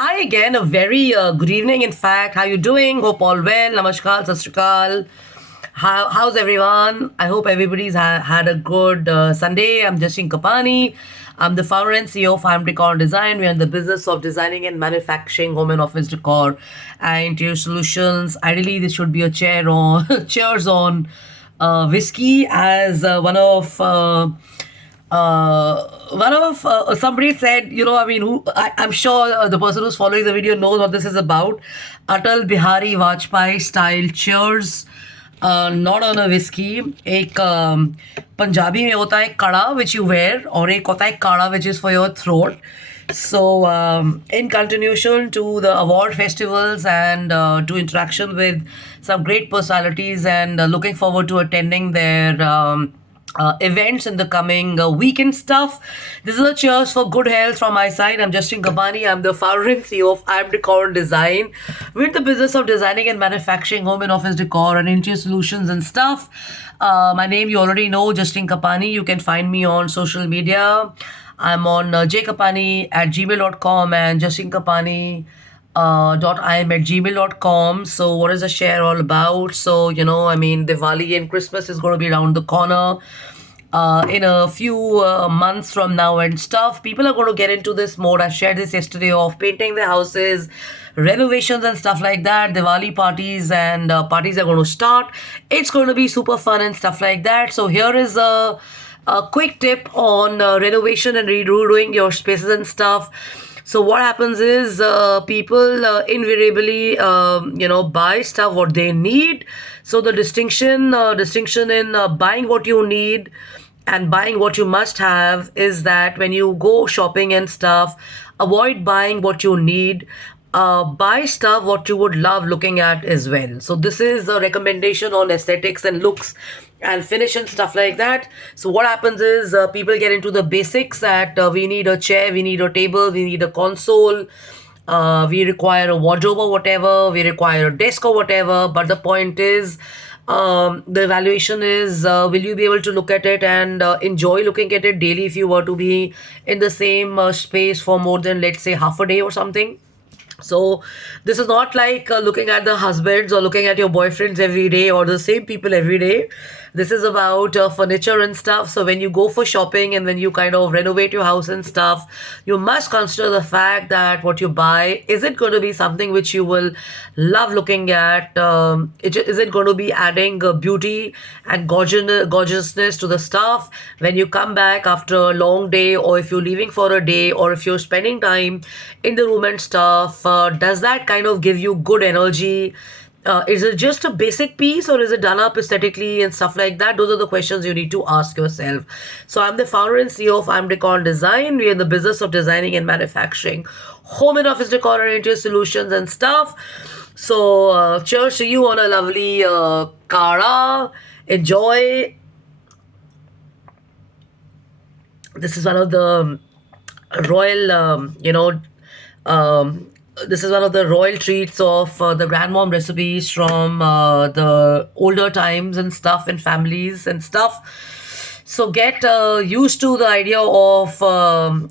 Hi again, a very good evening. In fact, how you doing? Hope all well. Namaskar, sat sri akal. How's everyone? I hope everybody's had a good Sunday. I'm Jashin Kapani. I'm the founder and CEO of I'm Decor Design. We're in the business of designing and manufacturing home and office decor and interior solutions. Ideally, this should be a chair on chairs on whiskey as one of somebody said, I'm sure the person who's following the video knows what this is about. Atal Bihari Vajpayee style cheers, not on a whiskey. एक पंजाबी में होता है कड़ा which you wear और एक होता है काढ़ा which is for your throat. So, in continuation to the award festivals and to interaction with some great personalities, and looking forward to attending their events in the coming week and stuff. This is a cheers for good health from my side. I'm Justin Gabani. I'm the founder and CEO of I'm Decor Design. We're in the business of designing and manufacturing home and office decor and interior solutions and stuff. My name you already know, Justin Kapani. You can find me on social media. I'm on jkapani@gmail.com and justinkapani .im@gmail.com. So what is the share all about? So, Diwali and Christmas is going to be around the corner. In a few months from now and stuff, people are going to get into this mode. I shared this yesterday of painting their houses, renovations and stuff like that. Diwali parties and parties are going to start. It's going to be super fun and stuff like that. So here is a quick tip on renovation and redoing your spaces and stuff. So what happens is people invariably, buy stuff what they need. So the distinction in buying what you need and buying what you must have is that when you go shopping and stuff, avoid buying what you need. Buy stuff what you would love looking at as well. So this is a recommendation on aesthetics and looks and finish and stuff like that. So what happens is people get into the basics that we need a chair, we need a table, we need a console, we require a wardrobe or whatever, we require a desk or whatever. But the point is, the evaluation is will you be able to look at it and enjoy looking at it daily if you were to be in the same space for more than, let's say, half a day or something. So this is not like looking at the husbands or looking at your boyfriends every day or the same people every day. This is about furniture and stuff. So when you go for shopping and when you kind of renovate your house and stuff, you must consider the fact that what you buy, is it going to be something which you will love looking at? Is it going to be adding beauty and gorgeousness to the stuff when you come back after a long day, or if you're leaving for a day, or if you're spending time in the room and stuff? Does that kind of give you good energy? Is it just a basic piece, or is it done up aesthetically and stuff like that? Those are the questions you need to ask yourself. So I'm the founder and CEO of I'm Decor Design. We're in the business of designing and manufacturing home and office decor and interior solutions and stuff. So cheers to you on a lovely kara. Enjoy. This is one of the royal, this is one of the royal treats of the grandmom recipes from the older times and stuff, and families and stuff. So get used to the idea of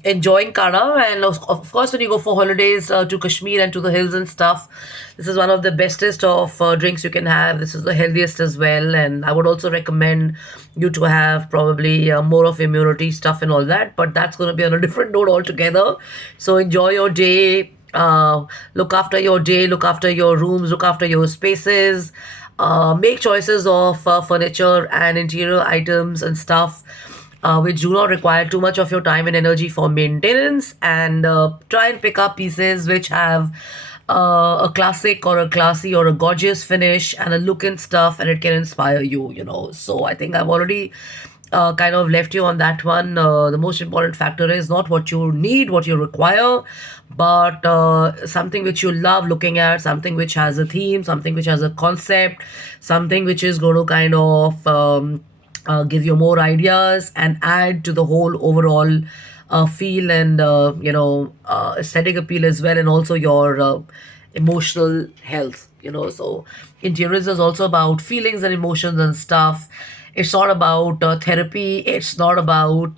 enjoying Kana, and of course when you go for holidays to Kashmir and to the hills and stuff, this is one of the bestest of drinks you can have. This is the healthiest as well, and I would also recommend you to have probably more of immunity stuff and all that, but that's going to be on a different note altogether. So enjoy your day. Look after your day, look after your rooms, look after your spaces. Make choices of furniture and interior items and stuff which do not require too much of your time and energy for maintenance, and try and pick up pieces which have a classic or a classy or a gorgeous finish and a look and stuff, and it can inspire you. So I think I've already kind of left you on that one. The most important factor is not what you need, what you require, but something which you love looking at, something which has a theme, something which has a concept, something which is going to kind of give you more ideas and add to the whole overall feel and aesthetic appeal as well, and also your emotional health. So interiors is also about feelings and emotions and stuff. It's not about therapy. It's not about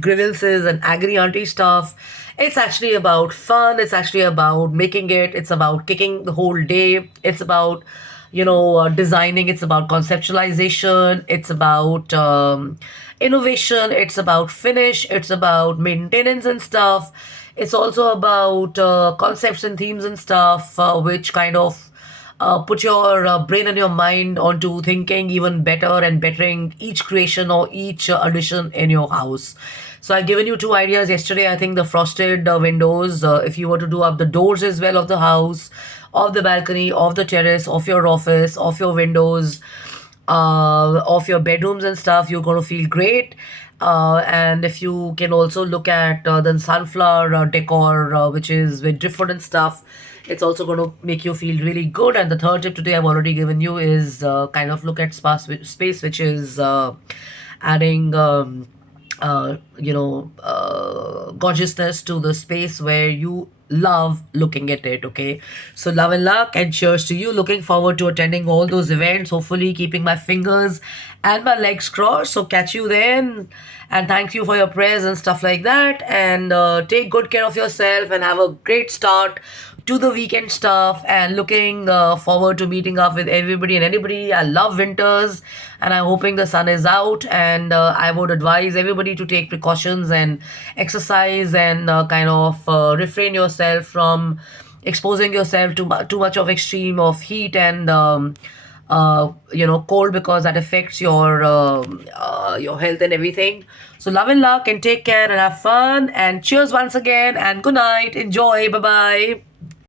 grievances and agri auntie stuff. It's actually about fun. It's actually about making it. It's about kicking the whole day. It's about, designing. It's about conceptualization. It's about innovation. It's about finish. It's about maintenance and stuff. It's also about concepts and themes and stuff, which kind of put your brain and your mind onto thinking even better and bettering each creation or each addition in your house. So I've given you two ideas yesterday. I think the frosted windows, if you were to do up the doors as well of the house, of the balcony, of the terrace, of your office, of your windows, of your bedrooms and stuff, you're going to feel great. And if you can also look at the sunflower decor, which is with different stuff, it's also going to make you feel really good. And the third tip today I've already given you is kind of look at space, which is adding. Gorgeousness to the space where you love looking at it. Okay, so love and luck and cheers to you. Looking forward to attending all those events, hopefully keeping my fingers and my legs crossed. So catch you then, and thank you for your prayers and stuff like that. And take good care of yourself and have a great start to the weekend stuff, and looking forward to meeting up with everybody and anybody. I love winters, and I'm hoping the sun is out. And I would advise everybody to take precautions and exercise and kind of refrain yourself from exposing yourself to too much of extreme of heat and cold, because that affects your health and everything. So love and luck and take care and have fun, and cheers once again, and good night, enjoy, bye bye.